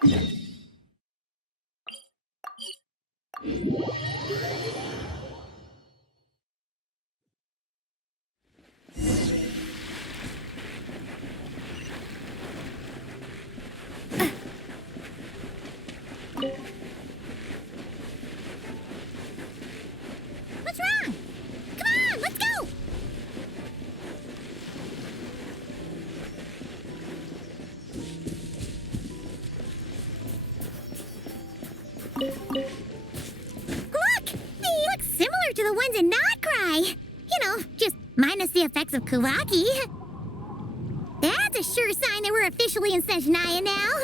What's wrong? Come on, let's go! Look! They look similar to the ones in Notcry. You know, just minus the effects of Kuvaki. That's a sure sign that we're officially in Snezhnaya now.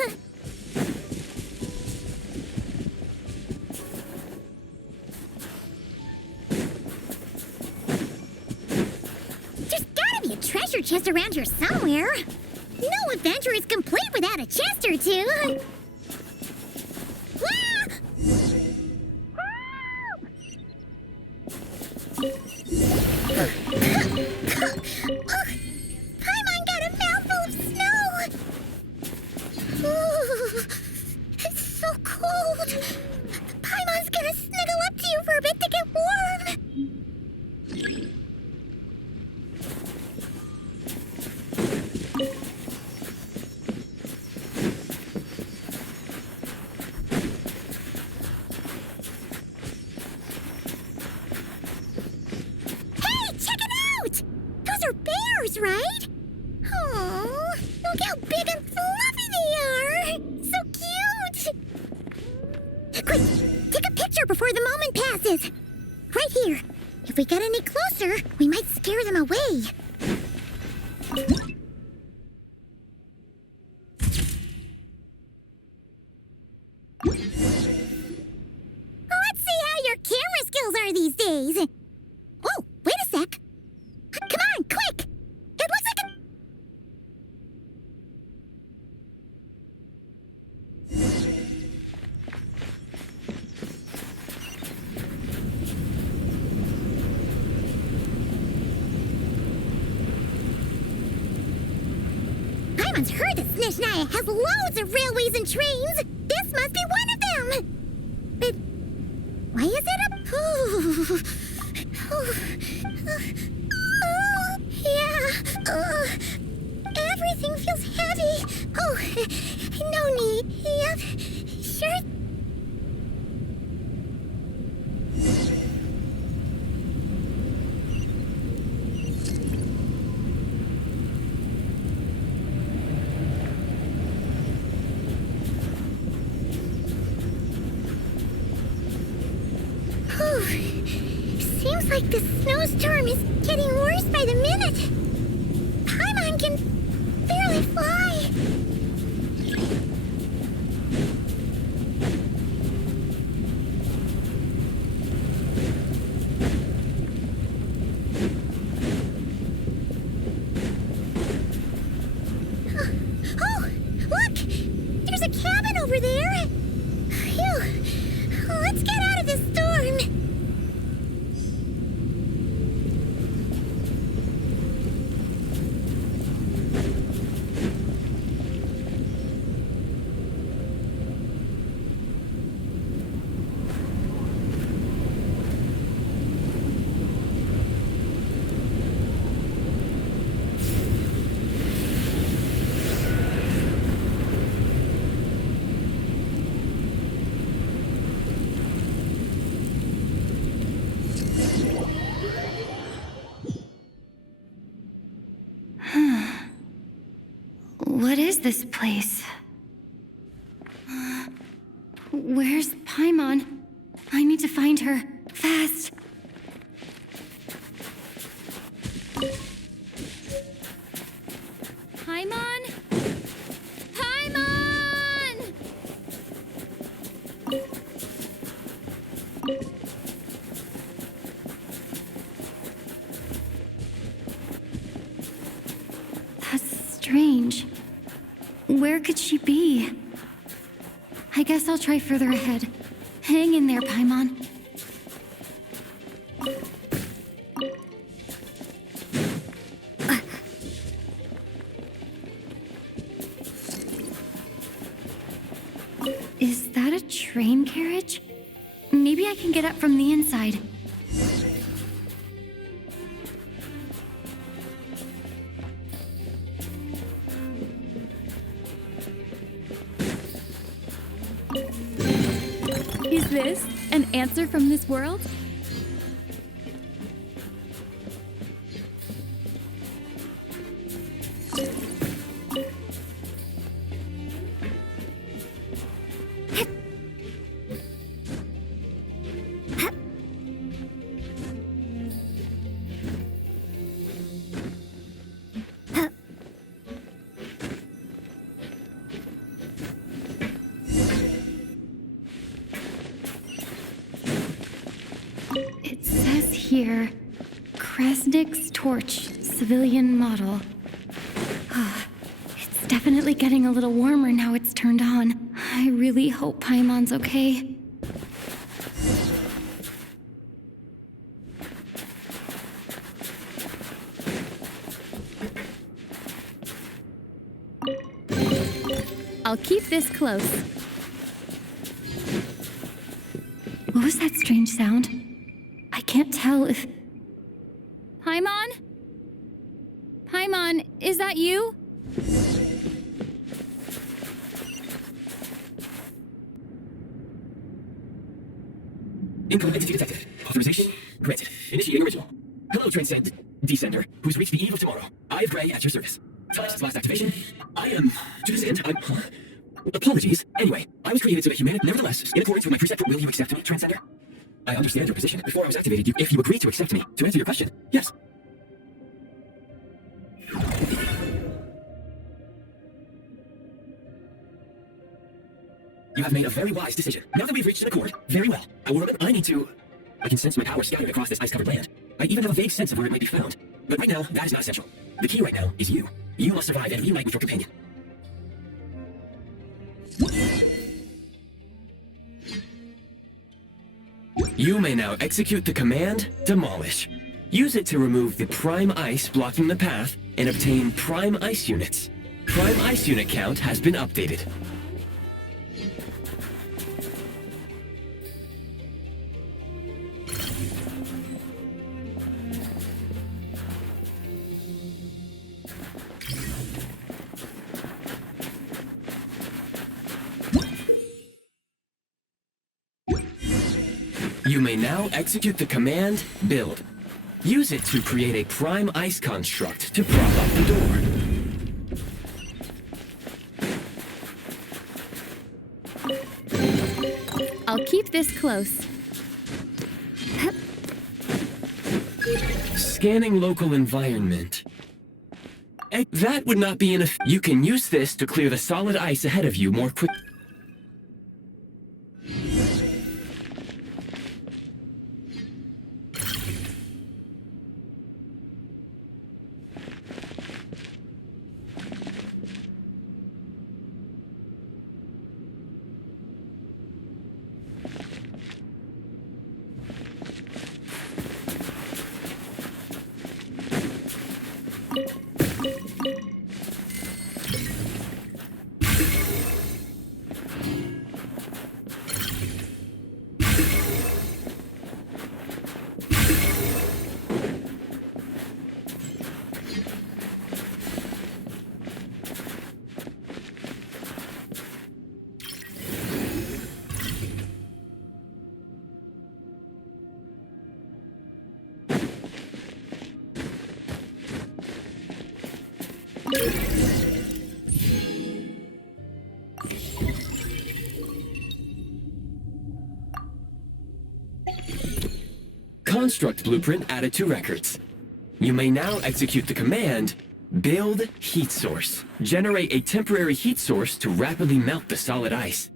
There's gotta be a treasure chest around here somewhere. No adventure is complete without a chest or two. Ah! Paimon got a mouthful of snow. Ooh, it's so cold. Paimon's gonna snuggle up to you for a bit to get warm. Right? Oh, look how big and fluffy they are! So cute! Quick, take a picture before the moment passes. Right here. If we get any closer, we might scare them away. Let's see how your camera skills are these days. Oh, wait a sec. Come on, quick! It looks like a... Paimon's heard that Snezhnaya has loads of railways and trains. This must be one of them. But why is it a... Yeah. Everything feels heavy. Oh, no need. Yep. Sure. Seems like the snowstorm is getting worse by the minute. Paimon can barely fly. Oh, look! There's a cabin over there. Phew. Let's get out of this storm. What is this place? Where's Paimon? I need to find her. Fast! Paimon? Paimon! That's strange. Where could she be? I guess I'll try further ahead. Hang in there, Paimon. Is that a train carriage? Maybe I can get up from the inside. Is this an answer from this world? It says here, Kresnik's torch, civilian model. It's definitely getting a little warmer now it's turned on. I really hope Paimon's okay. I'll keep this close. What was that strange sound? I can't tell if... Paimon? Paimon, is that you? Income entity detected. Authorization granted. Initiating original. Hello, Transcend Descender, who's reached the eve of tomorrow. Eye of Grey at your service. Time since last activation. I am to descend. Apologies. Anyway, I was created to the humanity. Nevertheless, in accordance with my precept, will you accept me, Transcender? I understand your position. Before I was activated, if you agree to accept me, to answer your question, yes. You have made a very wise decision. Now that we've reached an accord, very well. However, I can sense my power scattered across this ice-covered land. I even have a vague sense of where it might be found. But right now, that is not essential. The key right now is you. You must survive and reunite with your companion. You may now execute the command, Demolish. Use it to remove the prime ice blocking the path and obtain prime ice units. Prime ice unit count has been updated. You may now execute the command, Build. Use it to create a prime ice construct to prop up the door. I'll keep this close. Scanning local environment. That would not be enough. You can use this to clear the solid ice ahead of you more quickly. Construct blueprint added to records. You may now execute the command, Build Heat Source. Generate a temporary heat source to rapidly melt the solid ice.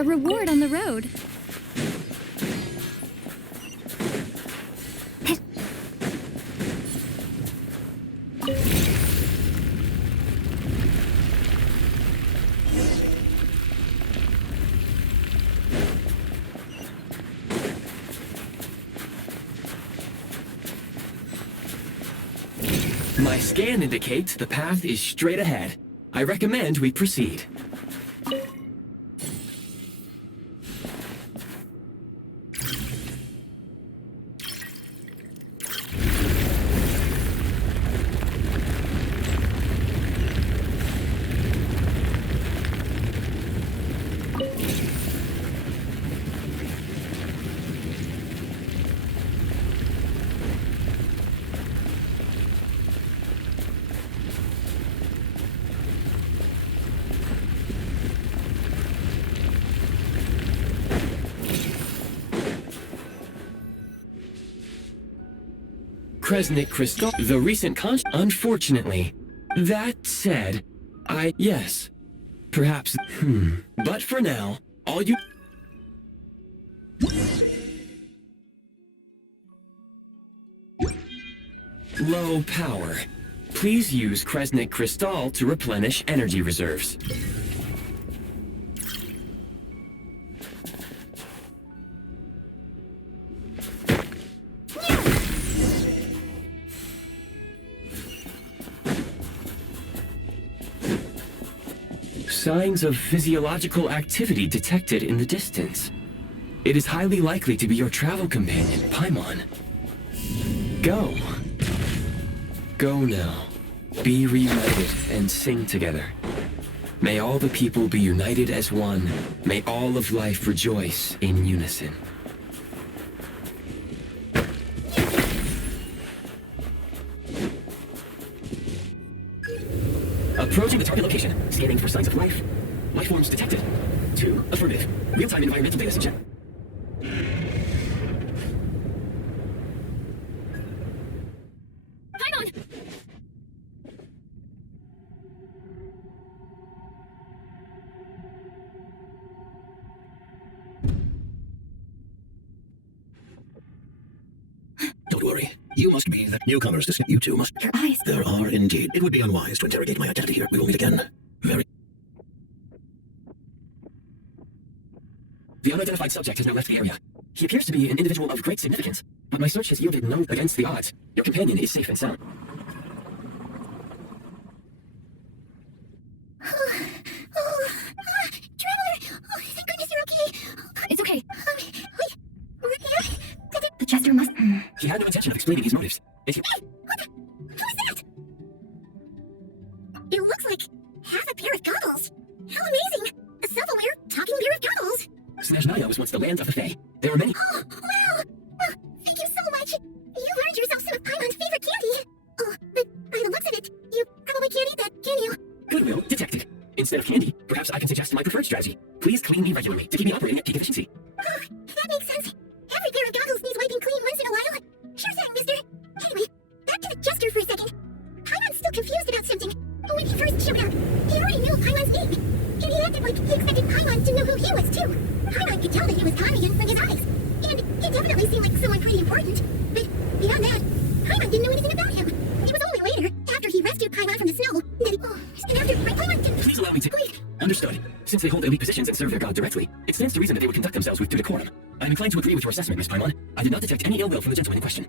A reward on the road. My scan indicates the path is straight ahead. I recommend we proceed. Kresnik Crystal, the recent unfortunately. That said, yes. Perhaps, But for now, all you... Low power. Please use Kresnik Crystal to replenish energy reserves. Signs of physiological activity detected in the distance. It is highly likely to be your travel companion, Paimon. Go. Go now. Be reunited and sing together. May all the people be united as one. May all of life rejoice in unison. Approaching the target location. Scanning for signs of life. Life forms detected. 2. Affirmative. Real-time environmental data suggestion. Paimon! Don't worry. You must be the newcomers to see. You two must. Your eyes. There are indeed. It would be unwise to interrogate my identity here. We will meet again. Very. The unidentified subject has now left the area. He appears to be an individual of great significance, but my search has yielded no against the odds. Your companion is safe and sound. Traveler! Oh, thank goodness you're okay. It's okay. Wait, we're here? The jester must... He had no intention of explaining his motives. If you... Hey, who is that? It looks like half a pair of goggles. How amazing! A self-aware, talking pair of goggles. Snezhnaya was once the land of the Fae. There were many... Oh, wow! Well, thank you so much. You earned yourself some of Paimon's favorite candy. Oh, but by the looks of it, you probably can't eat that, can you? Goodwill detected. Instead of candy, perhaps I can suggest my preferred strategy. Please clean me regularly to keep me operating at peak efficiency. Oh, that makes sense. Every pair of goggles needs wiping clean once in a while. Sure thing, mister. Anyway, back to the jester for a second. Paimon's still confused about something. When he first showed up, he already knew Paimon's name. And he acted like he expected Paimon to know who he was, too. Paimon could tell that he was Kamian from his eyes. And he definitely seemed like someone pretty important. But beyond that, Paimon didn't know anything about him. It was only later, after he rescued Paimon from the snow, that he... Oh, and after Paimon can... Please allow me to... Wait. Understood. Since they hold elite positions and serve their god directly, it stands to reason that they would conduct themselves with due decorum. I am inclined to agree with your assessment, Miss Paimon. I did not detect any ill will from the gentleman in question.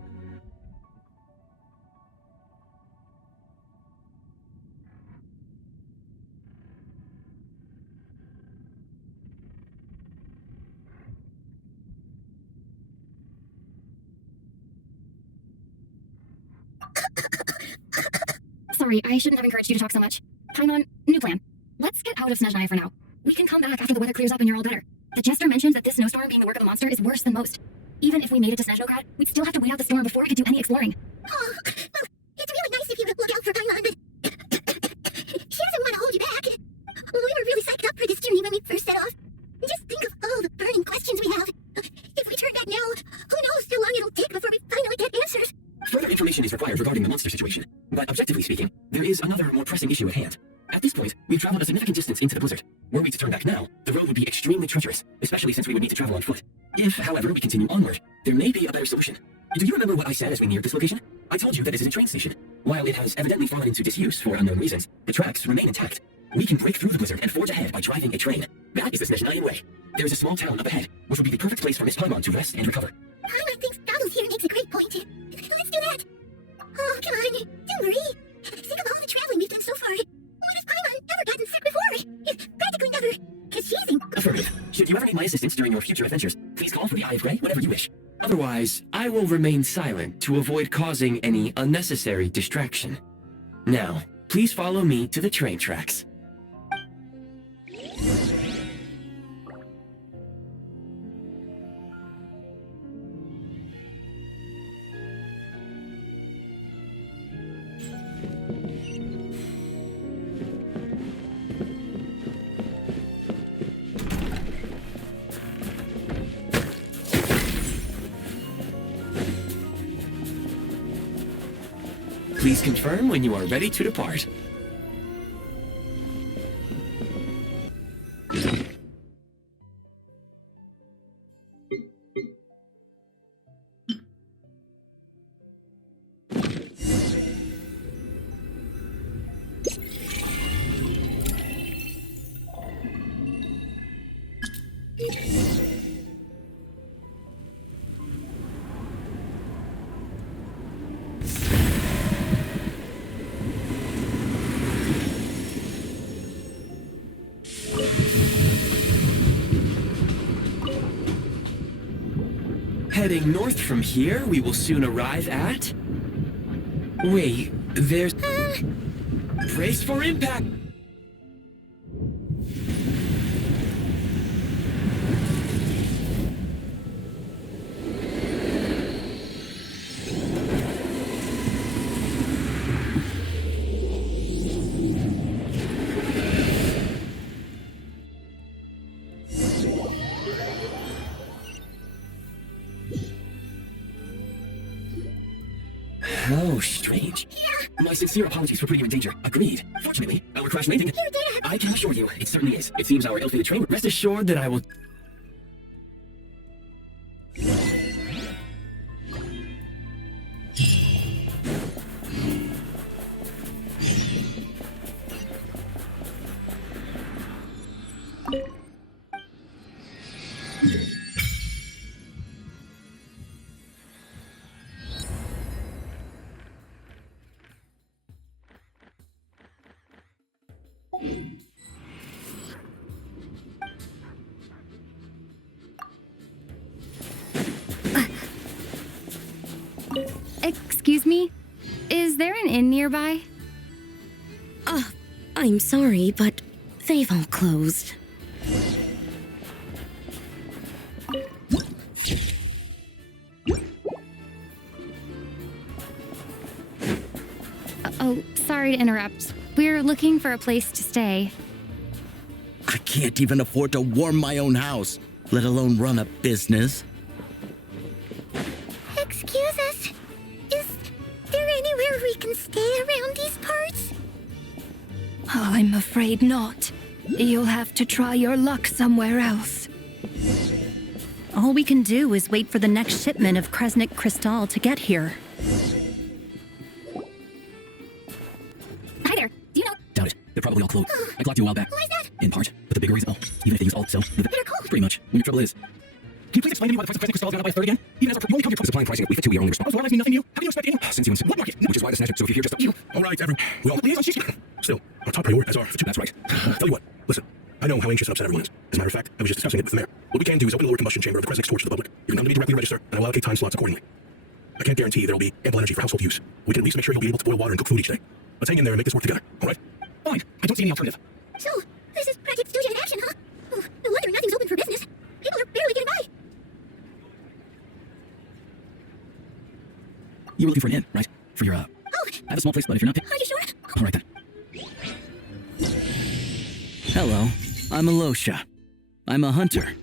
Sorry, I shouldn't have encouraged you to talk so much. Paimon, new plan. Let's get out of Snezhnaya for now. We can come back after the weather clears up and you're all better. The jester mentioned that this snowstorm being the work of the monster is worse than most. Even if we made it to Snezhnograd, we'd still have to wait out the storm before we could do any exploring. Oh, well, it's really nice of you to look out for Paimon, but... she doesn't want to hold you back. We were really psyched up for this journey when we first set off. Just think of all the burning questions we have. If we turn back now, who knows how long it'll take before we finally get answers. Further information is required regarding the monster situation, but objectively speaking, there is another more pressing issue at hand. At At this point, we've traveled a significant distance into the blizzard. Were we to turn back now, the road would be extremely treacherous, especially since we would need to travel on foot. If, however, we continue onward, there may be a better solution. Do you remember what I said as we neared this location? I told you that this is a train station. While it has evidently fallen into disuse for unknown reasons, the tracks remain intact. We can break through the blizzard and forge ahead by driving a train. That is the Snezhnaya way. There is a small town up ahead, which would be the perfect place for Miss Paimon to rest and recover. Paimon thinks Goggles here makes a great point. Let's do that. Oh, come on. Don't worry. Think of all the traveling we've done so far. When has Paimon ever gotten sick before? Practically never. Because she's in... Affirmative. Should you ever need my assistance during your future adventures, please call for the Eye of Grey whenever you wish. Otherwise, I will remain silent to avoid causing any unnecessary distraction. Now, please follow me to the train tracks. Please confirm when you are ready to depart. Heading north from here, we will soon arrive at... Wait, there's... Brace for impact! How strange. My sincere apologies for putting you in danger. Agreed. Fortunately, our crash landing... I can assure you, it certainly is. It seems our ill-fated train... Rest assured that I will... Excuse me? Is there an inn nearby? I'm sorry, but they've all closed. Oh, sorry to interrupt. We're looking for a place to stay. I can't even afford to warm my own house, let alone run a business. Excuse us. Is there anywhere we can stay around these parts? I'm afraid not. You'll have to try your luck somewhere else. All we can do is wait for the next shipment of Kresnik Crystal to get here. Hi there. Do you know? Doubt it. They're probably all closed. I clocked you a while back. Why is that? In part. But the bigger reason... Oh, even if they use all, so... They're cold. Pretty much. When your trouble is... Can you please explain to me why the price of Kresnik Crystal has gone up by a third again? Even as our... You only come here supply and pricing. We fit two, we are only responsible. Otherwise mean nothing new. How do you expect any... Since you insist... What market? Which is why the Snezhnaya... So if you're here just... You... All right, everyone. We all... Liaison, she's... Still, our top priority is our... That's right. Tell you what. Listen. I know how anxious and upset everyone is. As a matter of fact, I was just discussing it with the mayor. What we can do is open the lower combustion chamber of the Kresnik storage to the public. You can come to me directly to register, and I will allocate time slots accordingly. I can't guarantee there will be ample energy for household use. We can at least make sure you'll be able to boil water and cook food each day. Let's hang in there and make this work together, all right? Fine. I don't see any alternative. So, this is Project Studio in action, huh? Oh, no wonder nothing's open for business. People are barely getting by. You were looking for an inn, right? For your, Oh, I have a small place, but if you're not... are you sure? All right, then. Hello, I'm Alosha. I'm a hunter.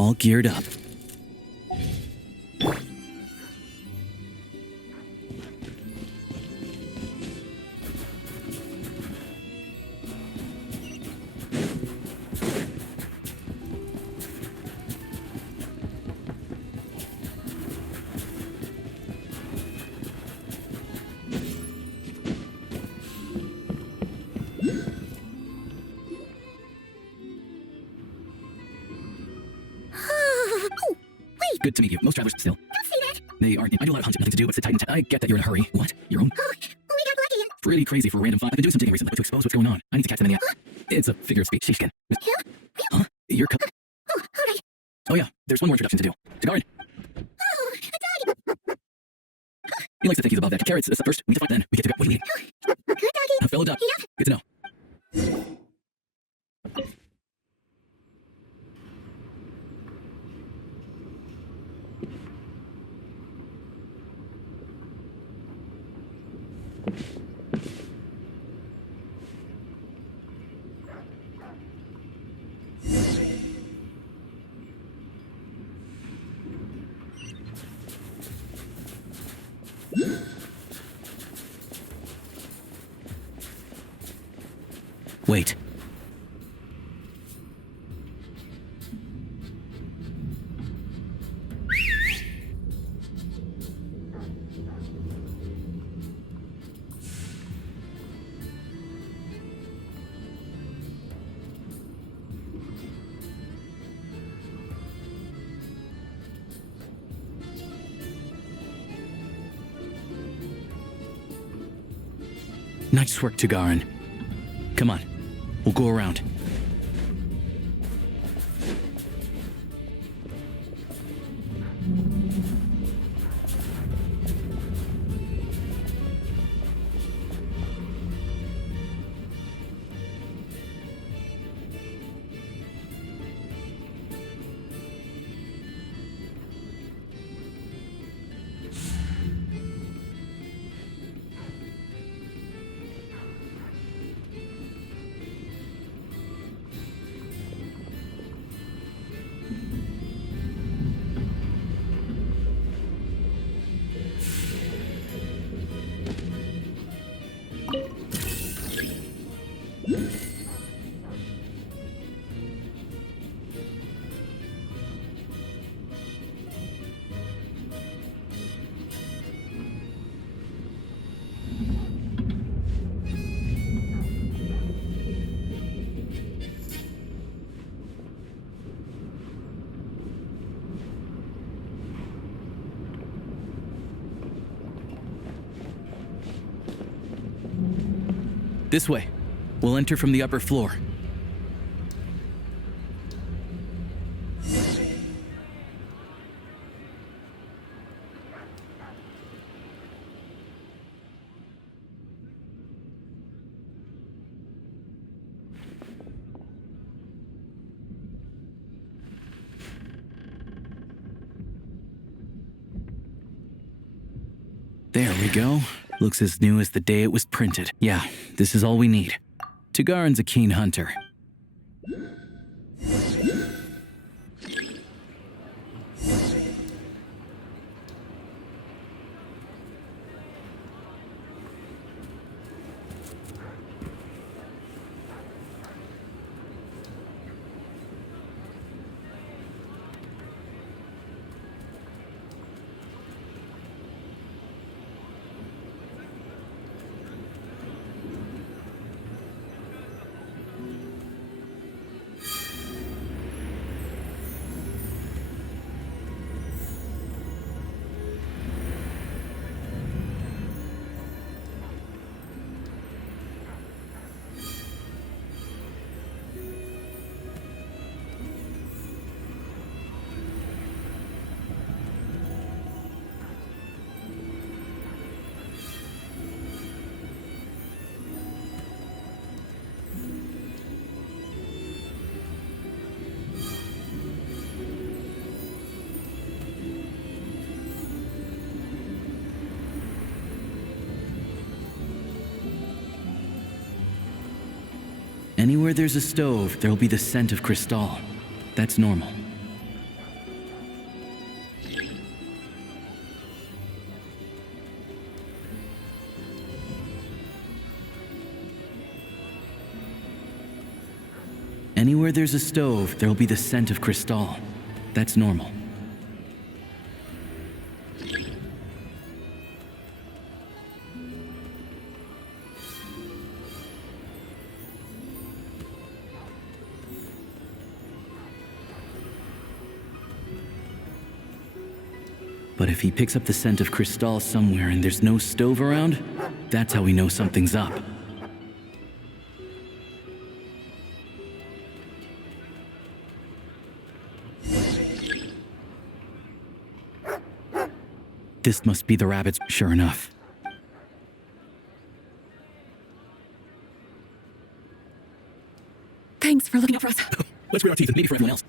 All geared up. Oh, wait. Good to meet you. Most travelers still. Don't say that. They are. I do a lot of hunting, nothing to do but sit tight and I get that you're in a hurry. What? Your own? Oh, we got lucky. Pretty crazy for a random find. I've been doing some digging recently to expose what's going on. I need to catch them in the act. It's a figure of speech. Sheeshkin. Huh? You're Oh, all right. Oh yeah, there's one more introduction to do. Tagarin. Oh, a doggy. He likes to think he's above that. Carrots, first, we need to fight, then we get to go. What do you mean? Good doggy. A fellow duck. Yep. Good to know. Wait. Nice work, Tagarin. Come on, we'll go around. This way. We'll enter from the upper floor. There we go. Looks as new as the day it was printed. Yeah, this is all we need. Tagarin's a keen hunter. Anywhere there's a stove, there'll be the scent of Crystal. That's normal. Where there's a stove, there'll be the scent of Crystal. That's normal. But if he picks up the scent of Crystal somewhere and there's no stove around, that's how we know something's up. This must be the rabbits, sure enough. Thanks for looking out for us. Let's grit our teeth and Maybe for everyone else.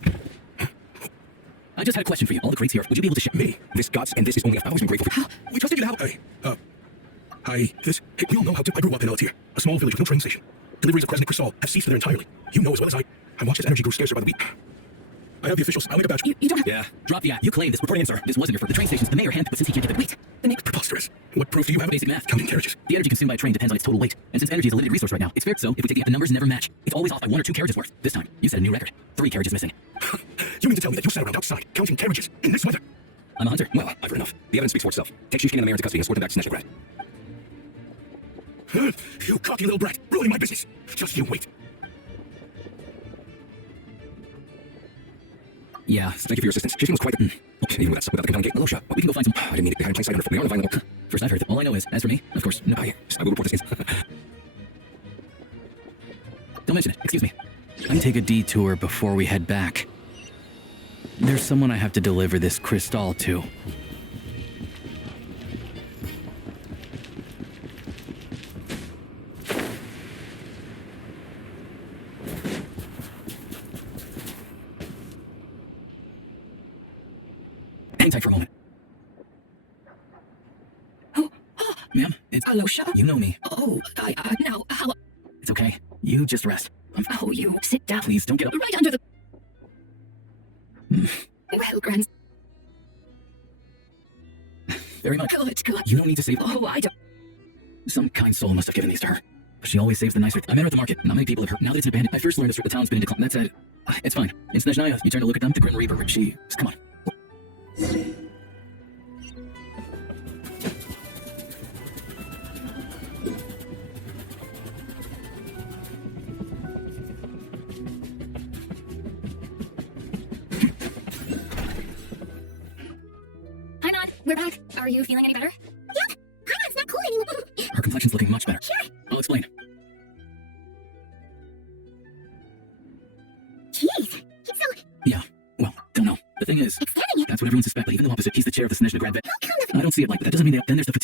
I just had a question for you. All the crates here, would you be able to ship me. This guts, and this is only I've always been grateful for. We trusted you to help. Hey, we all know how I grew up in Elatier, a small village with no train station. Deliveries of Kresnik Crystal have ceased there entirely. You know as well as I watched as energy grew scarcer by the week. I have the officials. I'll make a batch. You don't have... Yeah, drop the app. You claim this. Reporting in, sir. This wasn't your fault. The train station's the mayor handed, but since he can't get the wait. Preposterous. What proof do you have? Basic math. Counting carriages. The energy consumed by a train depends on its total weight. And since energy is a limited resource right now, it's fair. So if we take the app, the numbers never match. It's always off by 1 or 2 carriages worth. This time, you set a new record. 3 carriages missing. You mean to tell me that you sat around outside counting carriages in this weather? I'm a hunter. Well, I've heard enough. The evidence speaks for itself. Take Shishkin and the mayor into custody and escort them back to Snezhnaya. You cocky little brat, ruining my business. Just you wait. Yeah. Thank you for your assistance. Shishkin was quite the... Even without the compelling gate. Alosha, we can go find some... I didn't mean it. They had in plain sight under... They are on the vinyl. First I've heard that. All I know is, as for me, of course, no. I will report this case. Don't mention it. Excuse me. I take a detour before we head back. There's someone I have to deliver this crystal to. Hang tight for a moment. Ma'am, it's... Alosha? You know me. Oh, now, how... It's okay. You just rest. Oh, you sit down. Please, don't get up. Right under the... Well, Grans... Very much. Good. You don't need to save... Oh, I don't... Some kind soul must have given these to her. She always saves the nicer... I met her at the market. Not many people have heard. Now that it's abandoned, I first learned the town's been in decline. That said, it's fine. In Snezhnaya, you turn to look at them, the Grim Reaper, she... Come on. We're back. Are you feeling any better? Yep. It's not cool anymore. Her complexion's looking much better. Sure. I'll explain. Jeez. So... Yeah. Well, don't know. The thing is... Extending it? That's what everyone suspects, but even the opposite. He's the chair of the Snezhnaya Grad Vet. How come I don't see it like that. That doesn't mean that... Then there's the...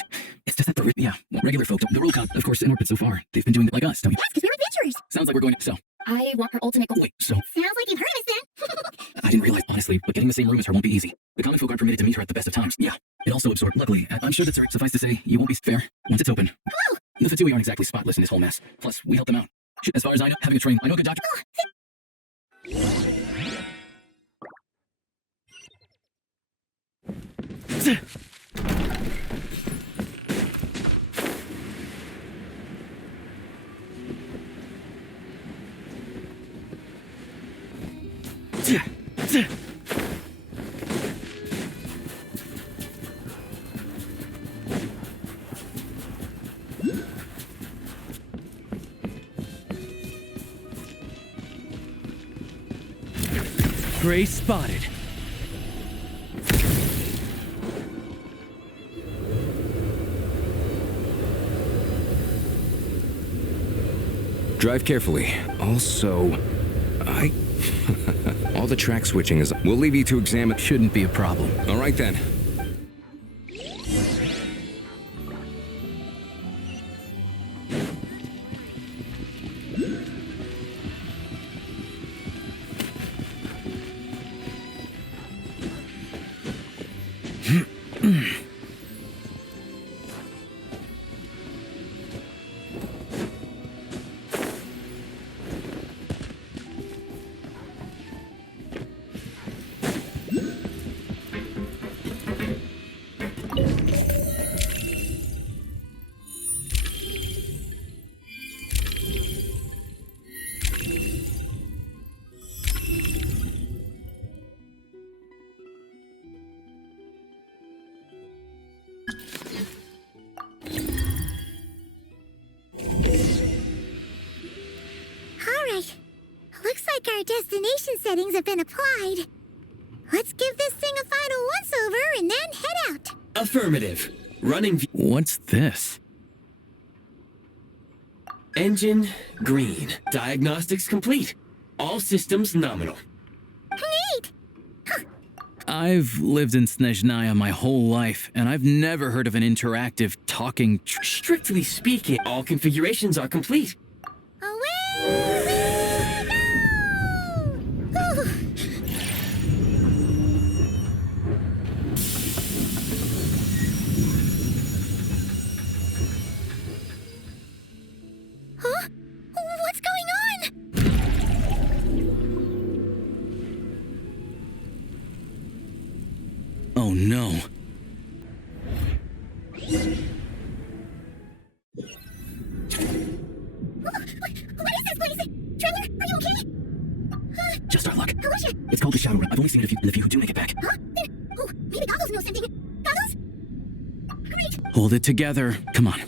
It's just that the... Yeah. Well, regular folk don't... The Roll Cup, of course, in orbit so far. They've been doing it like us, don't you? Yes, because we're adventurers. Sounds like we're going to... So... I want her ultimate goal. Wait, so... Sounds like you've heard of us then. I didn't realize, honestly, but getting the same room as her won't be easy. The common folk aren't permitted to meet her at the best of times. Yeah. It also absorbed. Luckily, I'm sure that's her. Suffice to say, you won't be fair once it's open. Hello. The Fatui aren't exactly spotless in this whole mess. Plus, we help them out. As far as I know, having a train, I know a good doctor. Prey spotted. Drive carefully. Also, all the track switching is... We'll leave you to examine... Shouldn't be a problem. All right, then. like our destination settings have been applied. Let's give this thing a final once-over and then head out. Affirmative. Running What's this? engine green. Diagnostics complete. All systems nominal. Neat! I've lived in Snezhnaya my whole life, and I've never heard of an interactive talking Strictly speaking, all configurations are complete. Away we go! Whew. Huh? What's going on? Oh no. What is this place? Trevor, are you okay? Just our luck. Alicia! It's called the Shadow Realm. I've only seen it in the few who do make it back. Huh? Oh, maybe Goggles knows something. Goggles? Great! Hold it together. Come on.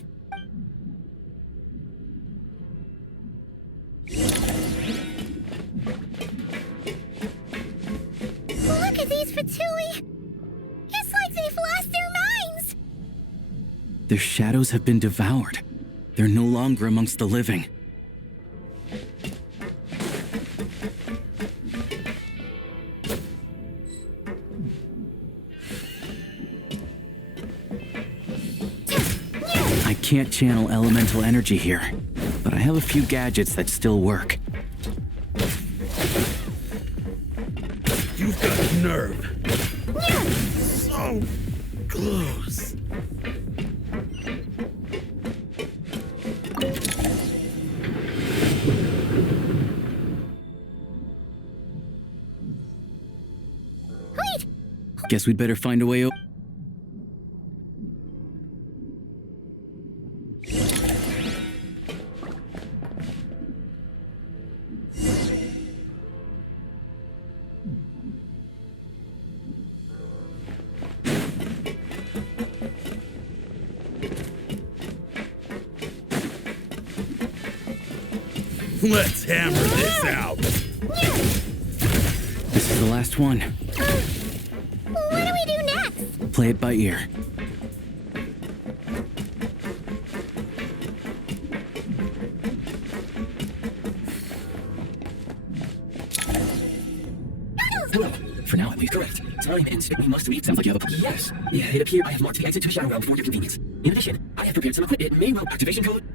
Look at these Fatui! It's like they've lost their minds! Their shadows have been devoured. They're no longer amongst the living. I can't channel elemental energy here, but I have a few gadgets that still work. You've got nerve. So close. Wait! Guess we'd better find a way over. Let's hammer this out. This is the last one. What do we do next? Play it by ear. Well, for now at least. Correct. Time and we must leave. Sounds like you have a... Yes. Yeah, it appears I have marked the exit to Shadow Realm for your convenience. In addition, I have prepared some equipment. It may well activation code.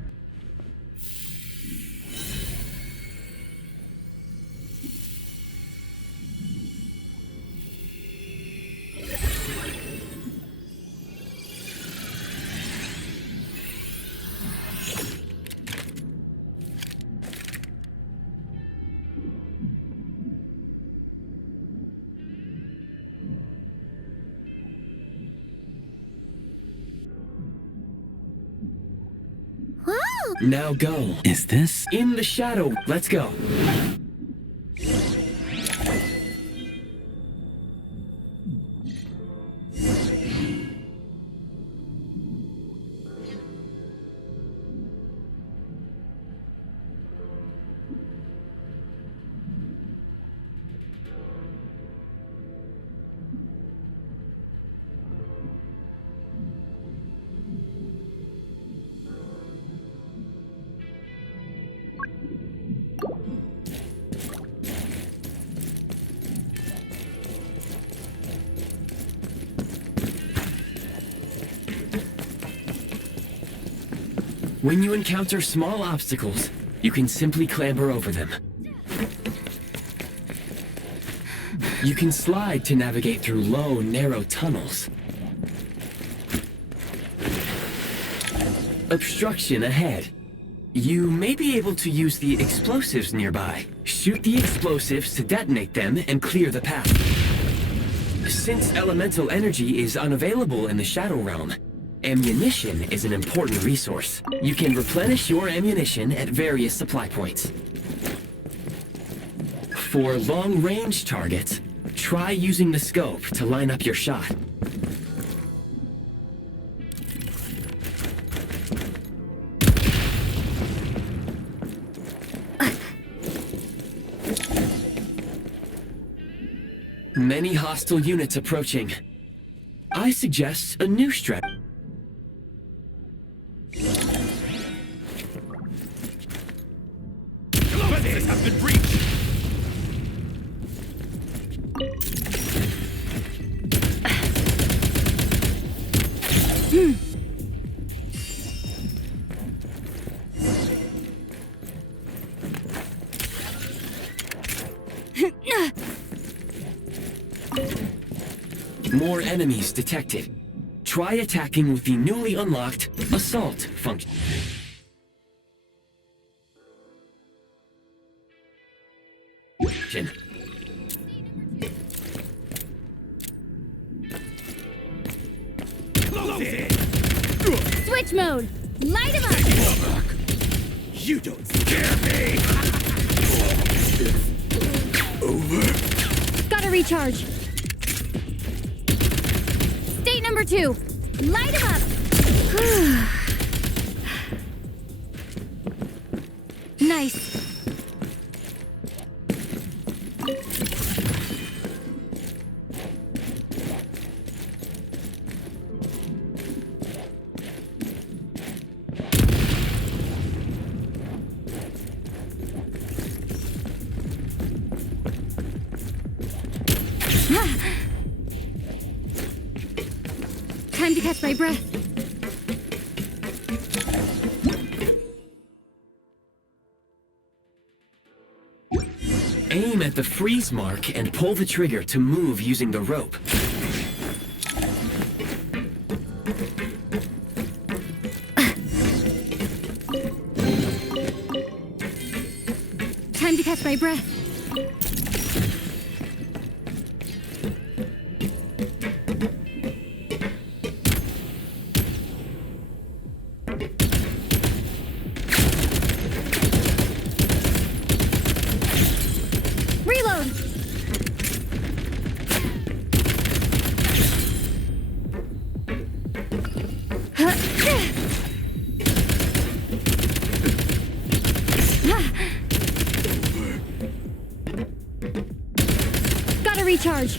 Whoa! Now go. Is this? In the shadow. Let's go. When you encounter small obstacles, you can simply clamber over them. You can slide to navigate through low, narrow tunnels. Obstruction ahead. You may be able to use the explosives nearby. Shoot the explosives to detonate them and clear the path. Since elemental energy is unavailable in the Shadow Realm, ammunition is an important resource. You can replenish your ammunition at various supply points. For long-range targets, try using the scope to line up your shot. Many hostile units approaching. I suggest a new strat. Defenses have been breached! More enemies detected. Try attacking with the newly unlocked assault function. Switch mode! Light him up! You don't scare me! Over. Gotta recharge. State number 2. Light him up! Nice. Time to catch my breath. Aim at the freeze mark and pull the trigger to move using the rope. Time to catch my breath. Reload! Gotta recharge.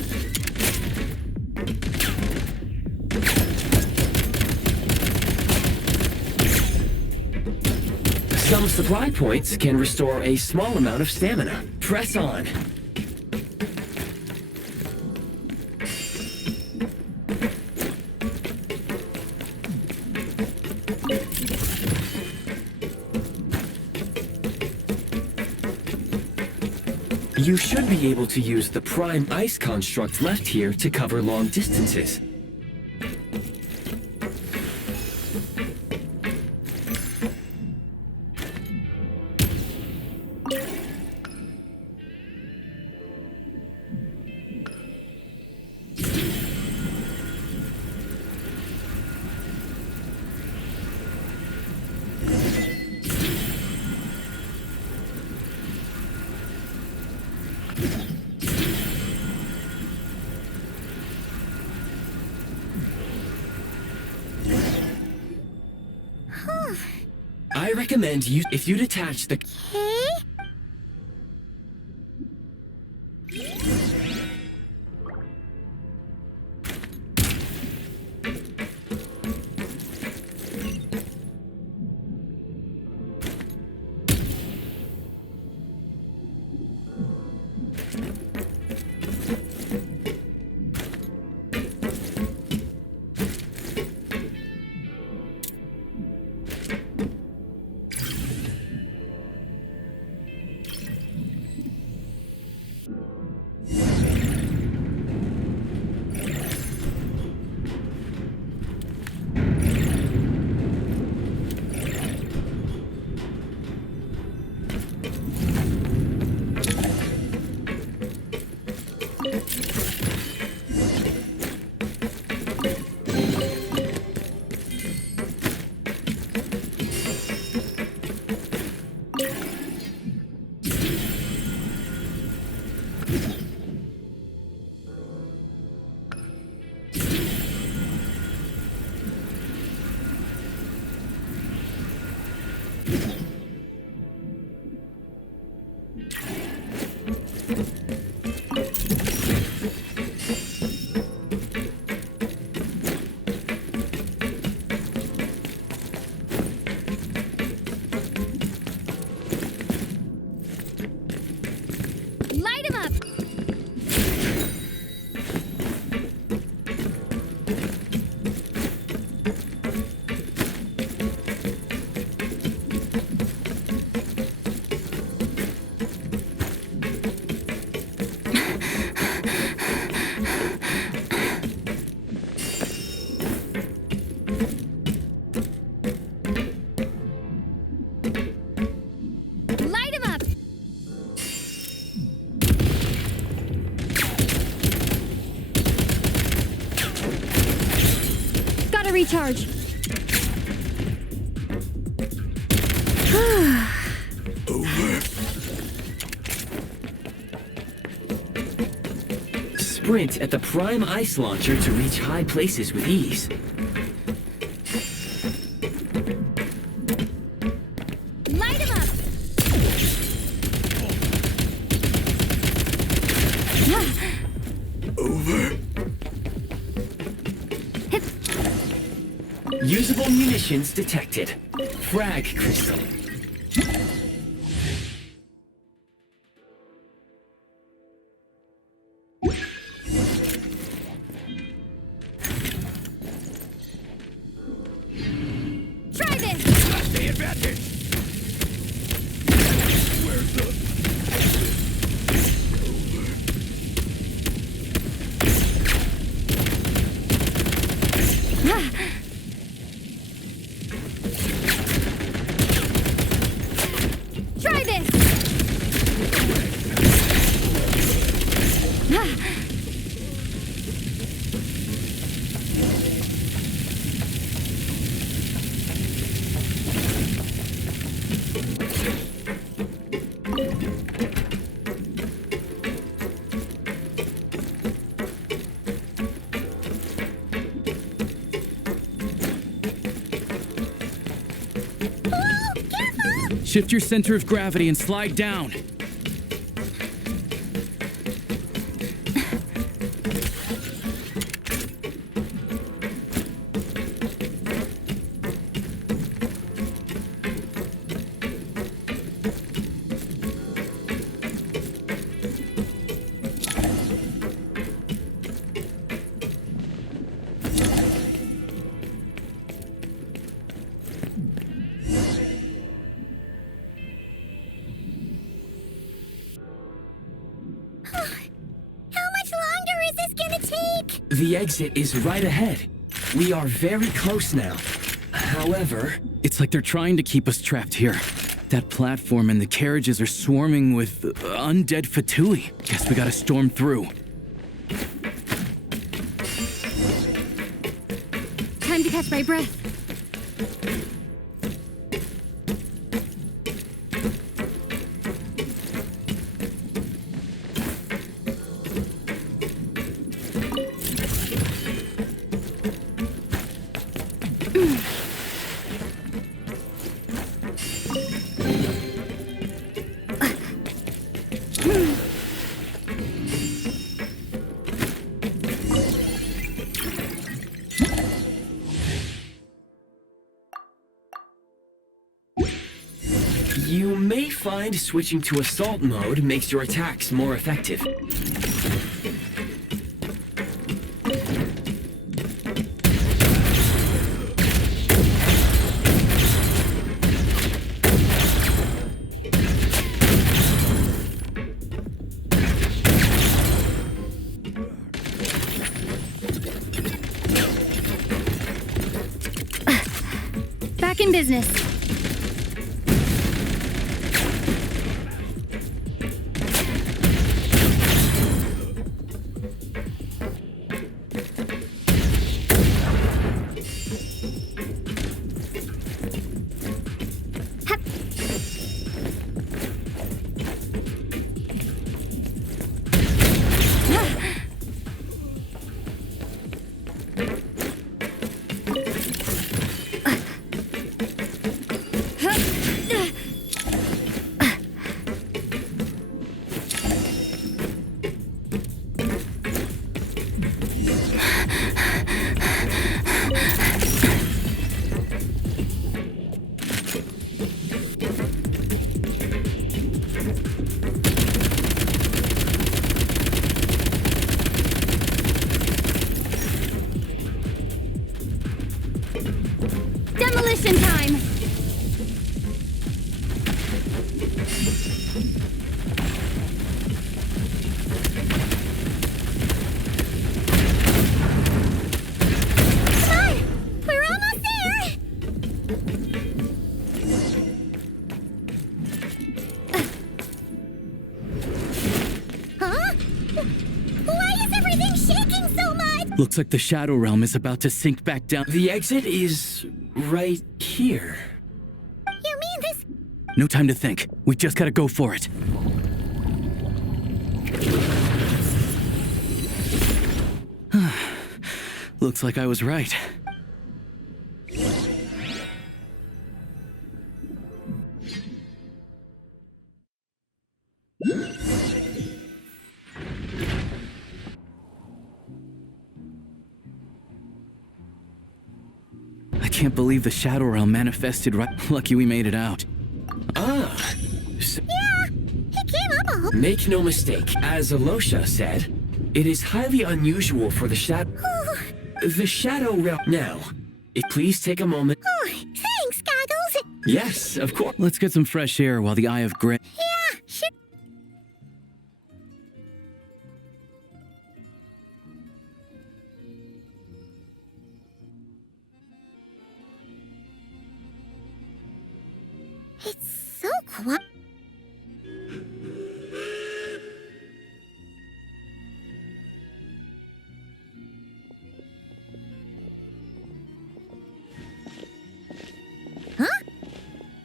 Some supply points can restore a small amount of stamina. Press on. You should be able to use the prime ice construct left here to cover long distances. I recommend if you detach the... Hey? recharge. Sprint at the prime ice launcher to reach high places with ease. Light him up! Usable munitions detected. Frag crystal. Try this! That's the advantage! Where's the... Try this! Shift your center of gravity and slide down. The exit is right ahead. We are very close now. However... It's like they're trying to keep us trapped here. That platform and the carriages are swarming with undead Fatui. Guess we gotta storm through. Time to catch my breath. You may find switching to assault mode makes your attacks more effective. Back in business. Demolition time! Come on! We're almost there! Huh? Why is everything shaking so much? Looks like the Shadow Realm is about to sink back down. The exit is right here. You mean this? No time to think. We just gotta go for it. Looks like I was right. I can't believe the Shadow Realm manifested right. Lucky we made it out. Yeah, he came up a whole. Make no mistake, as Alosha said, it is highly unusual for the Shadow Realm. Now, please take a moment. Oh, thanks, Goggles. Yes, of course. Let's get some fresh air while the Eye of Gray. Yeah, sure. It's so quiet. Huh?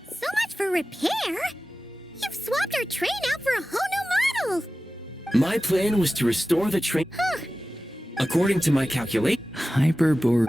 So much for repair? You've swapped our train out for a whole new model! My plan was to restore the train. Huh. According to my calculation. Hyperbore.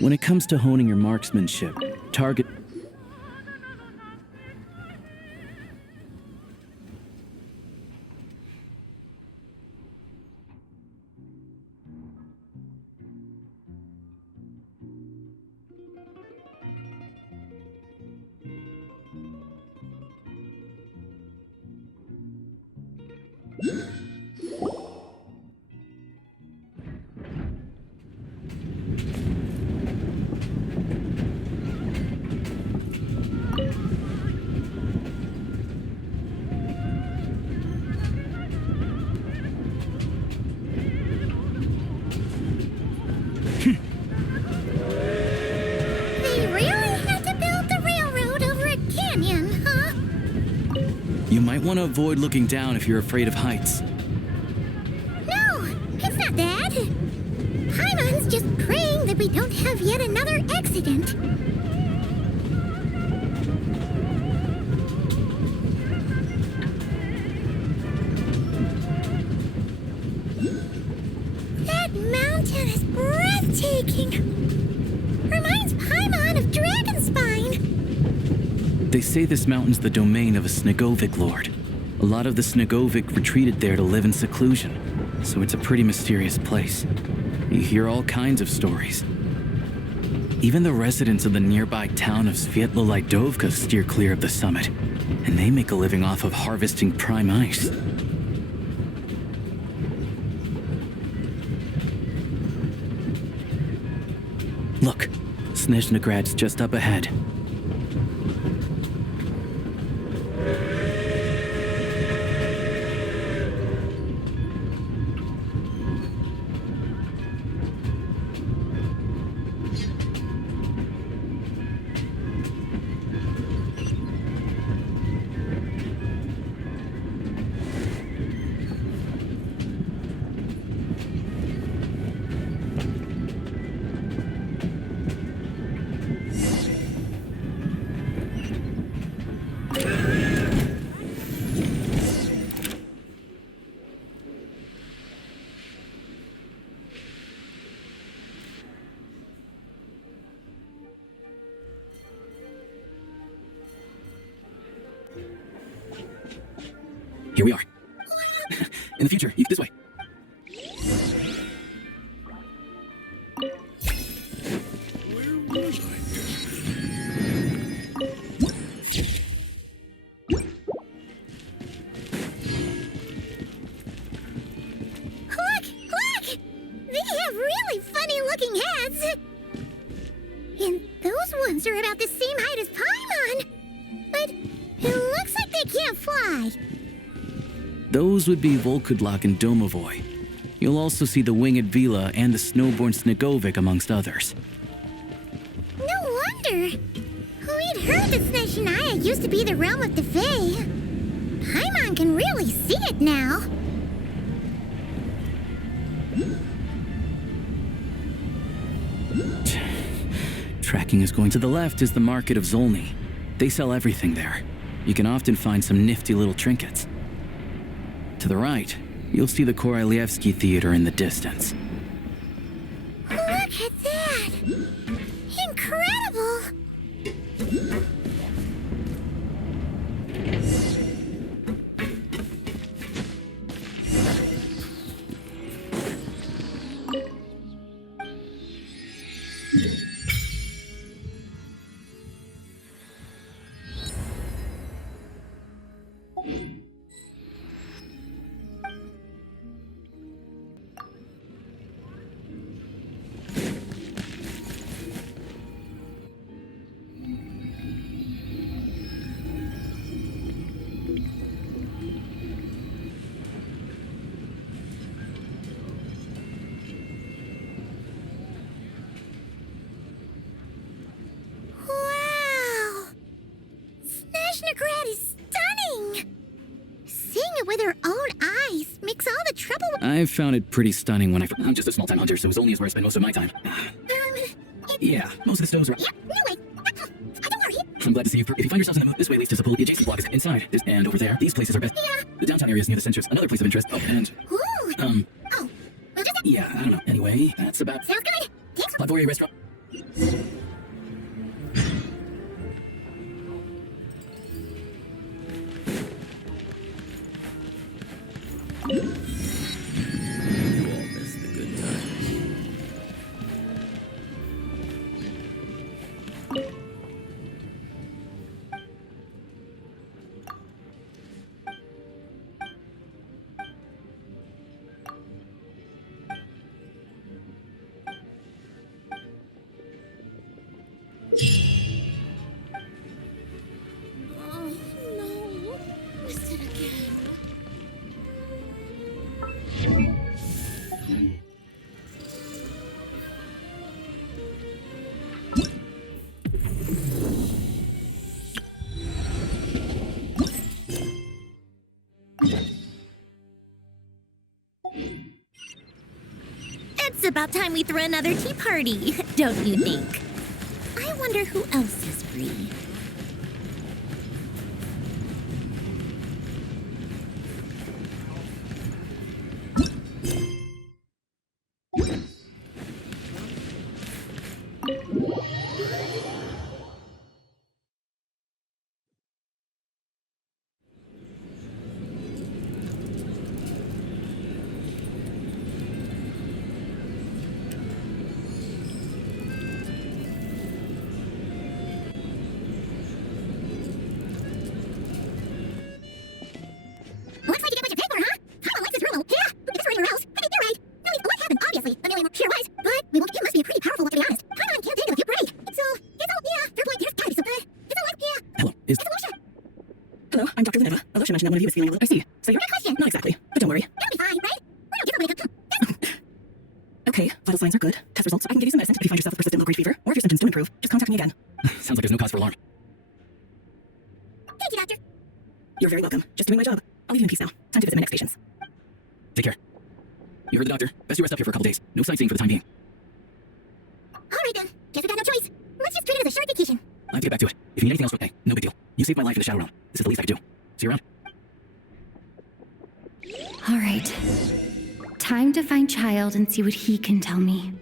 When it comes to honing your marksmanship, target... They really had to build the railroad over a canyon, huh? You might want to avoid looking down if you're afraid of heights. No, it's not that. Paimon's just praying that we don't have yet another accident. That mountain is breathtaking. Reminds Paimon of Dragonspine. They say this mountain's the domain of a Snegovic lord. A lot of the Snegovic retreated there to live in seclusion, so it's a pretty mysterious place. You hear all kinds of stories. Even the residents of the nearby town of Svietlolaidovka steer clear of the summit, and they make a living off of harvesting prime ice. Snezhnagrad's just up ahead. Here we are. In the future, this way. Look! Look! They have really funny-looking heads! And those ones are about the same height as Paimon! But it looks like they can't fly! Those would be Volkudlak and Domovoy. You'll also see the winged Vila and the snowborn Snegovic amongst others. No wonder! We'd heard that Snezhnaya used to be the realm of the Fae. Paimon can really see it now. Tracking is going to the left is the market of Zolny. They sell everything there. You can often find some nifty little trinkets. To the right, you'll see the Korolievsky Theater in the distance. Look at that! Incredible! Wow! Snezhnagrad is stunning! Seeing it with her own eyes makes all the trouble. I've found it pretty stunning when I'm just a small-time hunter, so Zolny is where I spend most of my time. Yeah, most of the stones are... Yeah, no way. Don't worry. I'm glad to see you. If you find yourselves in the mood, this way leads to Zapul. The adjacent block is inside. And over there, these places are best. Yeah. The downtown area is near the centers. Another place of interest. Oh, and... Ooh. Oh. Well, just Yeah, I don't know. Anyway, that's about... sounds good. Thanks. Lavorier restaurant. Oh, no. Missed it again. It's about time we throw another tea party, don't you think? I wonder who else is free. imagine that one of you is feeling a little... I see. So you're... Good question. Not exactly, but don't worry. That'll be fine, right? We don't give a wake-up. Okay, vital signs are good. Test results. I can give you some medicine if you find yourself with persistent low-grade fever, or if your symptoms do improve, just contact me again. Sounds like there's no cause for alarm. Thank you, Doctor. You're very welcome. Just doing my job. I'll leave you in peace now. Time to visit my next patients. Take care. You heard the doctor. Best you rest up here for a couple days. No sightseeing for the time being. All right, then. Guess we got no choice. Let's just treat it as a short vacation. I have to get back to it. If you need anything else, okay, no big deal. You saved my life in the Shadow Realm. This is the least I could do. See you around. All right. Time to find Child and see what he can tell me.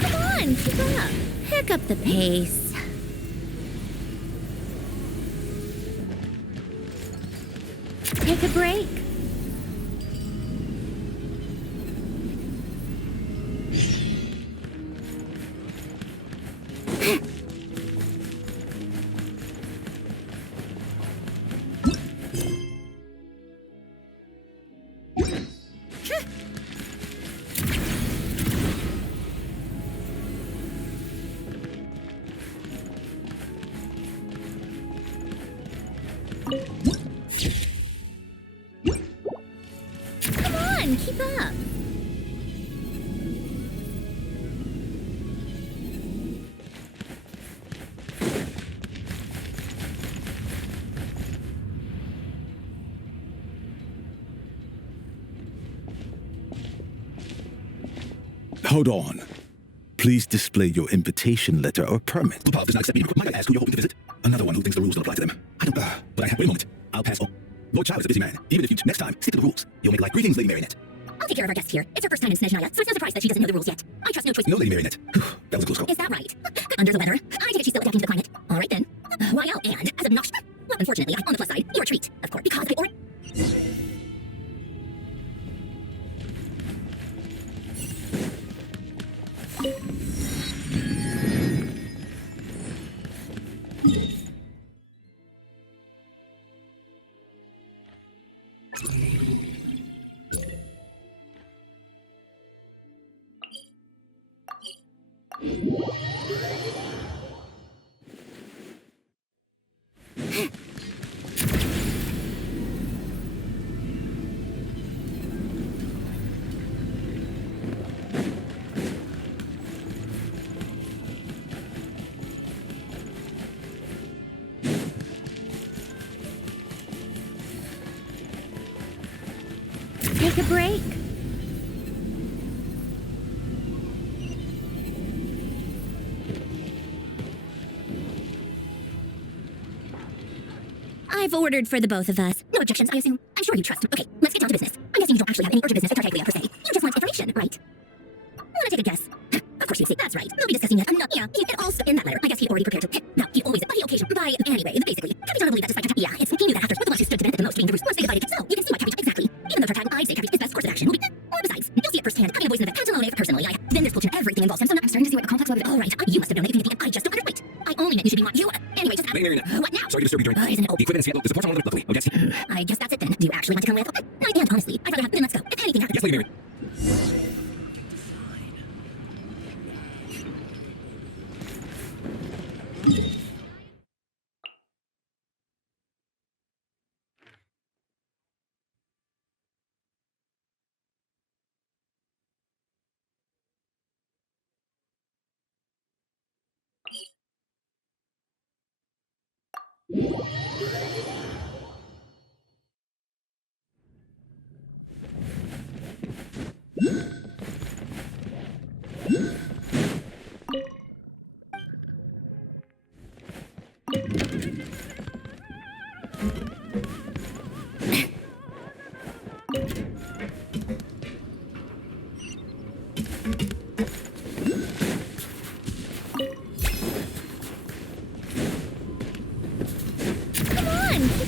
Come on, keep up. Pick up the pace. Take a break. Come on, keep up. Hold on. Please display your invitation letter or permit. Lupov does not accept me. Might I ask who you're hoping to visit? Another one who thinks the rules don't apply to them. I don't... but I have... Wait a moment. I'll pass... Oh, Lord Child is a busy man. Even if you next time stick to the rules, you'll make like greetings, Lady Marionette. I'll take care of our guest here. It's her first time in Snezhnaya, so it's no surprise that she doesn't know the rules yet. I trust no choice. No, Lady Marionette. That was a close call. Is that right? Under the weather? I take it she's still adapting to the climate. All right then. Why, oh, and as obnoxious... Well, unfortunately, on the plus side, you're a treat, of course, because I already... Take a break. I've ordered for the both of us. No objections, I assume. I'm sure you trust. Okay, let's get down to business. I'm guessing you don't actually have any urgent business with Tartaglia per se. You just want information, right? Wanna take a guess? Of course you see. That's right. We'll be discussing it. Yeah, it all in that letter. I guess he already prepared to... No, he always... But he occasionally... By... Anyway, basically, Cappy believe that despite... Yeah, it's... He knew that after... But the ones who stood to benefit the most being the roost once they divided... So, you can see why Cappy... Exactly. Even though Tartaglia... I'd say Cappy's best course of action will be... Or besides, you'll see it firsthand. Having a voice in the Pantalone personally, then there's Splatoon. Everything involves him, so now I'm starting to see what a complex web... All right, you must have known that if you I just don't underweight. I only meant you should be more... You... Anyway, just... Lady Marionette. What now? Sorry to disturb you during... Isn't it... The equipment is handled. The support's on order, luckily. Oh, yes. I guess that's it then. Do you actually want to come with? And honestly, I'd rather have... Then let's go. If anything happens... Yes, Lady Marionette.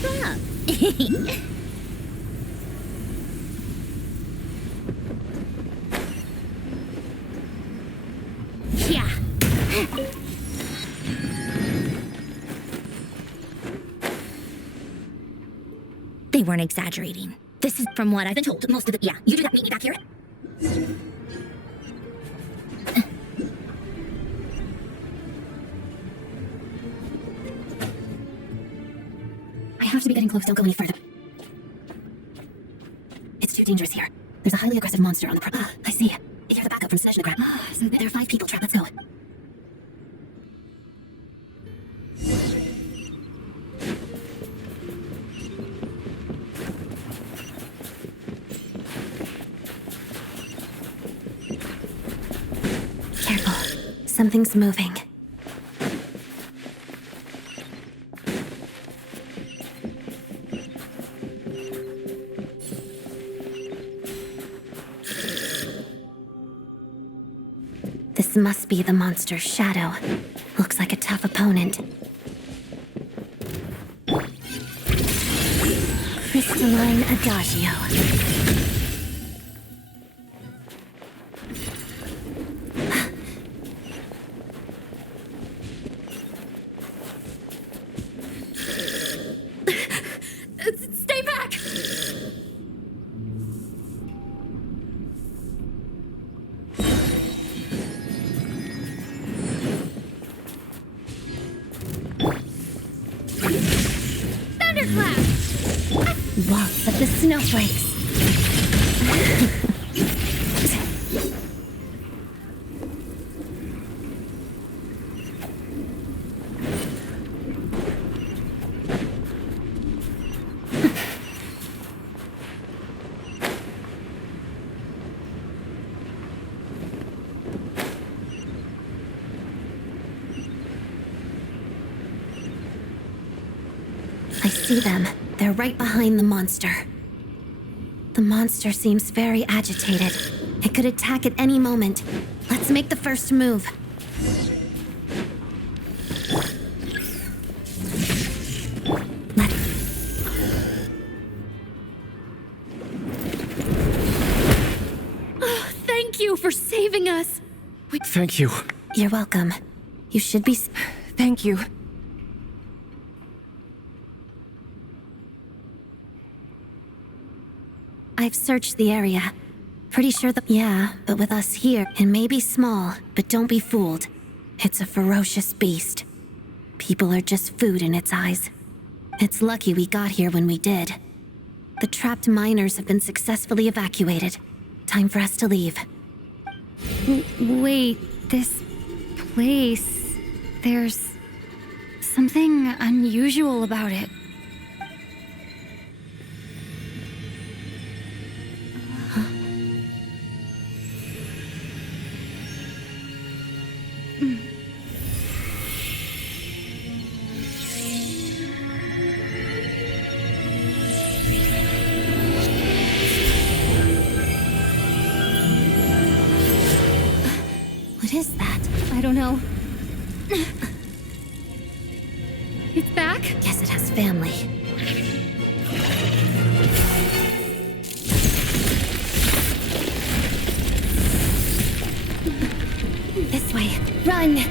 up. Yeah. They weren't exaggerating. This is from what I've been told. Most of the... Yeah, you do that. Meet me back here. I have to be getting close. Don't go any further. It's too dangerous here. There's a highly aggressive monster on the Ah, I see. You're the backup from Snezhnaya. So there are 5 people trapped. Let's go. Careful. Something's moving. This must be the monster's shadow. Looks like a tough opponent. Crystalline Adagio. Stay back! Thunderclap! Waltz of the snowflakes. I see them. They're right behind the monster. The monster seems very agitated. It could attack at any moment. Let's make the first move. Oh, thank you for saving us. Thank you. You're welcome. You should be... Thank you. I've searched the area. Pretty sure that... Yeah, but with us here, it may be small, but don't be fooled. It's a ferocious beast. People are just food in its eyes. It's lucky we got here when we did. The trapped miners have been successfully evacuated. Time for us to leave. Wait, this place... There's something unusual about it. What is that? I don't know. It's back? Guess it has family. This way. Run!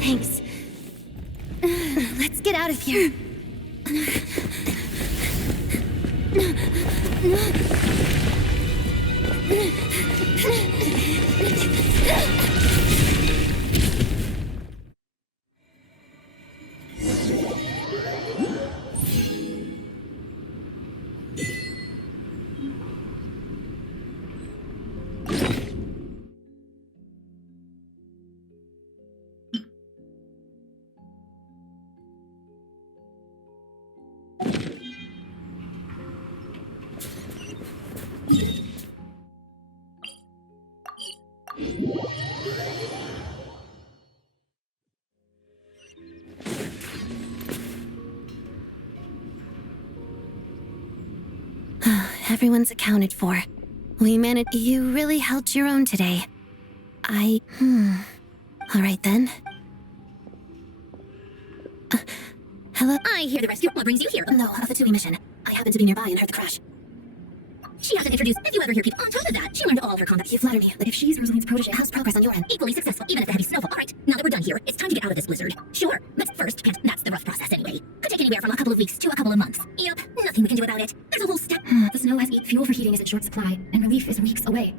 Thanks. Let's get out of here. Everyone's accounted for. We managed. You really held your own today. All right then. Hello? I hear the rescue. What brings you here? No, the 2E mission. I happened to be nearby and heard the crash. She hasn't introduced. If you ever hear people on top of that, she learned all her combat. You flatter me, but if she's Rosalie's protege, how's progress on your end? Equally successful, even if the heavy snowfall. All right, now that we're done here, it's time to get out of this blizzard. Sure, but first, that's the rough process anyway. Could take anywhere from a couple of weeks to a couple of months. Yep, nothing we can do about it. There's a whole step. The snow has fuel for heating is in short supply, and relief is weeks away.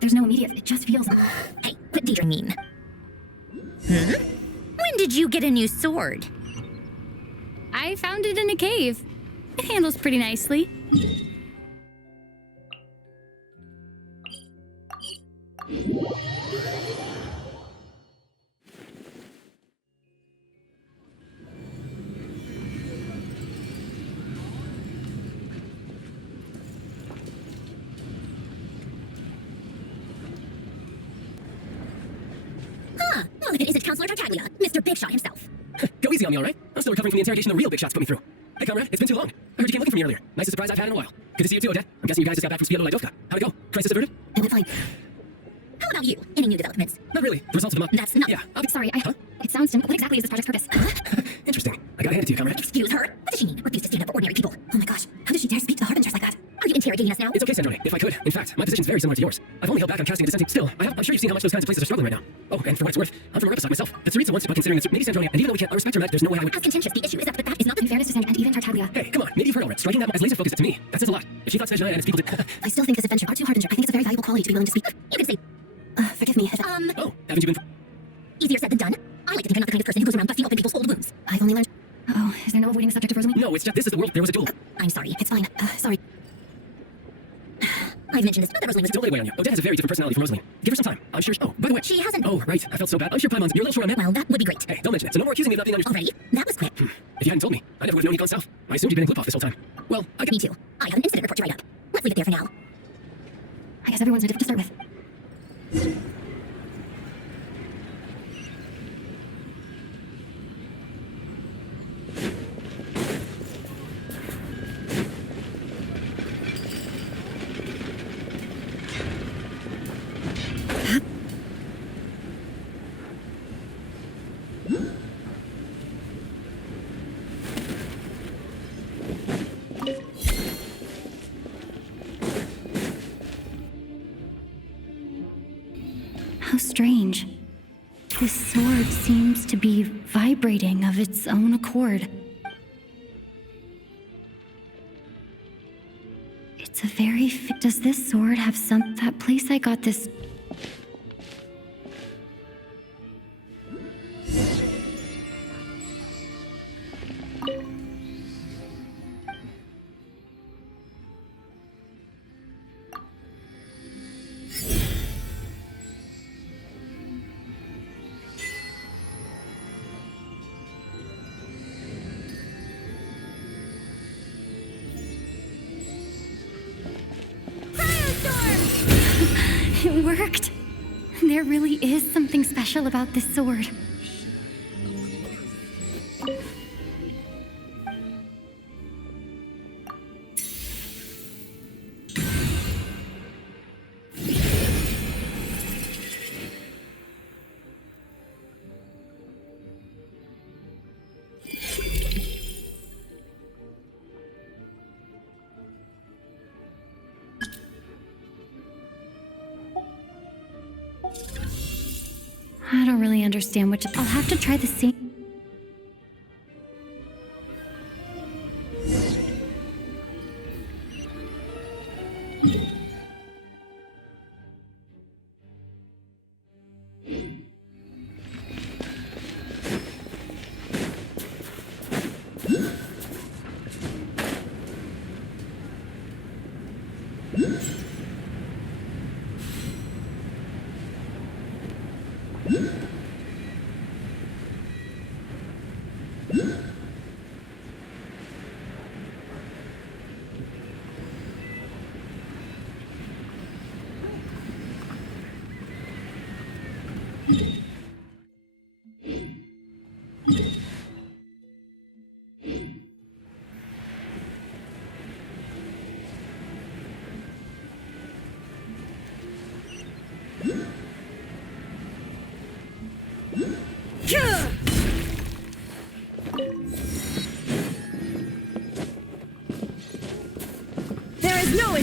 There's no immediate. It just feels. Hey, quit daydreaming. When did you get a new sword? I found it in a cave. It handles pretty nicely. Well, if it isn't Counselor Tartaglia, Mr. Big Shot himself. Go easy on me, all right? I'm still recovering from the interrogation the real big shots put me through. Hey, comrade, it's been too long. I heard you came looking for me earlier. Nicest surprise I've had in a while. Good to see you too, Odette. I'm guessing you guys just got back from Spielowidovka. How'd it go? Crisis averted? It went fine. How about you? Any new developments? Not really. The results of the month. That's not. Yeah, Sorry, it sounds simple. What exactly is this project's purpose? Interesting. I gotta hand it to you, comrade. Excuse her? What does she mean? Refuse to stand up for ordinary people. Oh my gosh, how does she dare speak to Harbingers like that? Are you interrogating us now? It's okay, Snezhnaya, if I could. In fact, my position's very similar to yours. I've only held back on casting a dissenting. Still, I'm sure you've seen how much those kinds of places are struggling right now. Oh, and for what it's worth, I'm from Riverside myself. The Tsaritsa once, but considering it's maybe Snezhnaya, and even though we can't respect her, there's no way I would. As contentious, the issue is that is not In fairness to Sen and even Tartaglia. Hey, come on, maybe you've heard already. Striking that as laser focused to me. That says a lot. If she thought Snezhnaya and its people did. I still think this adventure, R2 Harbinger, I think it's a very valuable quality to be willing to speak. You could say, Forgive me if Oh, haven't you been. easier said than done. I like to think I'm not the kind of person who goes around busting open people's old wounds. I've only learned. Oh, is there no avoiding the subject of Rosalie? No, it's just this is the world. There was a duel. I'm sorry. It's fine. Sorry. I've mentioned this, not that Rosalie was. Don't lay away on you. Odette has a very different personality from Rosalie. Give her some time. I'm sure. Oh, by the way. She hasn't. Oh, right. I felt so bad. I'm sure Paimon's. You're a little short on it. Well, that would be great. Hey, don't mention it. So no more accusing me of not being understood. Already? That was quick. If you hadn't told me, I never would have known he'd gone south. I assumed you'd been in Gliphoff this whole time. Well, I got Me too. I have an incident report to write up. Let's leave it there for now. I guess everyone's in a different to start with. How strange. This sword seems to be vibrating of its own accord. It's a very. Does this sword have that place I got this? It worked. There really is something special about this sword. I don't really understand what I'll have to try the same.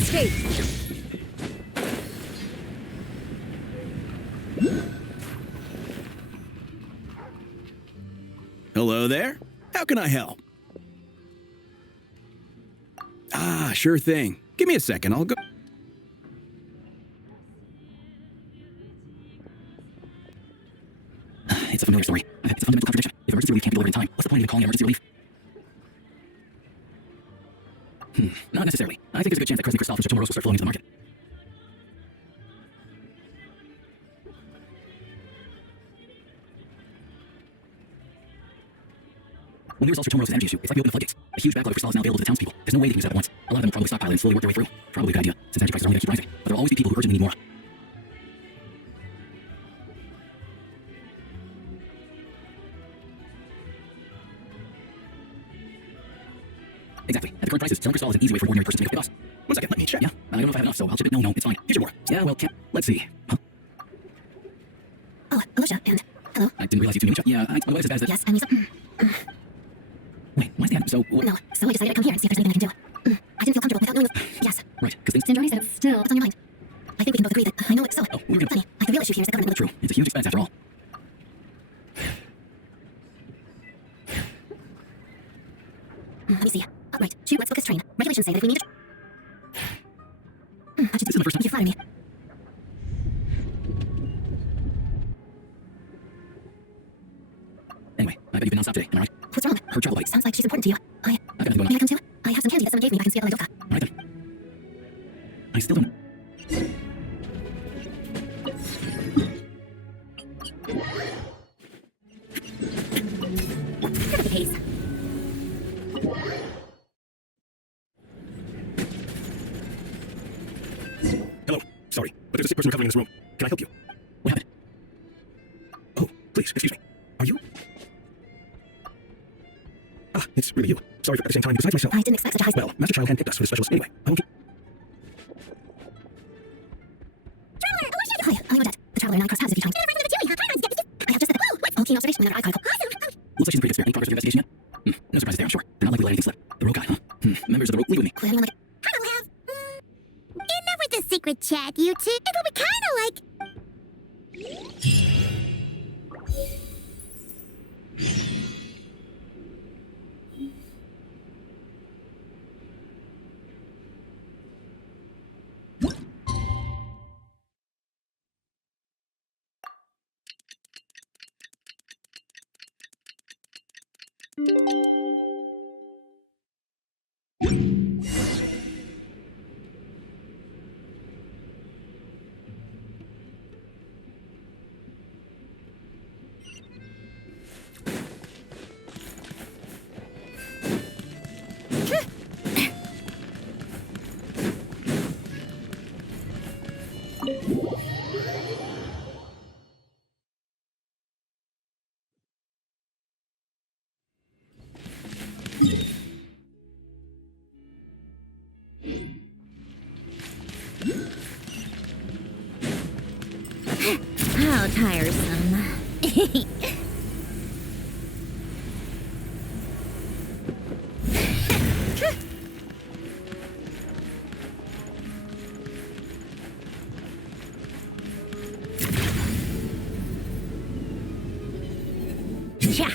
escape. Hello there. How can I help? Ah, sure thing. Give me a second, I'll go. It's a familiar story. It's a fundamental contradiction. If emergency relief can't be delivered in time, what's the point of even calling it emergency relief? Not necessarily. I think there's a good chance that Crescent Crystal from Chitomoros will start flowing into the market. When we resolve Chitomoros' energy issue, it's like we open the floodgates. A huge backlog of crystals now available to the townspeople. There's no way they can use that at once. A lot of them will probably stockpile and slowly work their way through. Probably a good idea, since energy prices are only going to keep rising. But there will always be people who urgently need more. Exactly. At the current prices, selling crystal is an easy way for an ordinary person to make a big loss. 1 second, let me check. Yeah, I don't know if I have enough, so I'll chip it. No, it's fine. Here's your more. Yeah, well, let's see. Huh? Oh, Alicia, and hello. I didn't realize you two knew each other. Yeah, my wife's as bad as that. Yes, and he's. Wait, why's that? So, what? No, so I decided to come here and see if there's anything I can do. I didn't feel comfortable without knowing this. Yes. Right, because things. Snezhnaya said it's still. What's on your mind? I think we can both agree that I know it's so. Oh, we were gonna. Funny, like the real issue here is the government. True. It's a huge expense after all. Let me see. Right. Shoot, let's book this train. Regulations say that if we need it. This isn't the first time. You flatter me. Anyway, I bet you've been non-stop today, am I right? What's wrong? Her travel bite. Sounds like she's important to you. I've got nothing going May on. I come too? I have some candy that someone gave me back in Sierra Leone. Alright then. I still don't. Look at the pace. Hello. Sorry, but there's a sick person recovering in this room. Can I help you? What happened? Oh, please, excuse me. Are you? Ah, it's really you. Sorry for at the same time, besides myself. I didn't expect such a high. Well, Master Child handpicked us for the specialist anyway. I won't keep... Traveler, Alicia! Hi, I'm Odette. The traveler Nine Cross has a few times. Never forget the Chewy, huh? Hi, I have just the. All keen observation with another archival. Awesome! Looks like she's pretty good. Any progress with your investigation yet? No surprises there, I'm sure. They're not likely to let anything slip. The rogue guy, huh? Members of the rogue, leave with me. Will anyone like it? I don't have. Enough with the secret chat, you two. It'll be kinda like. How tiresome. Yeah.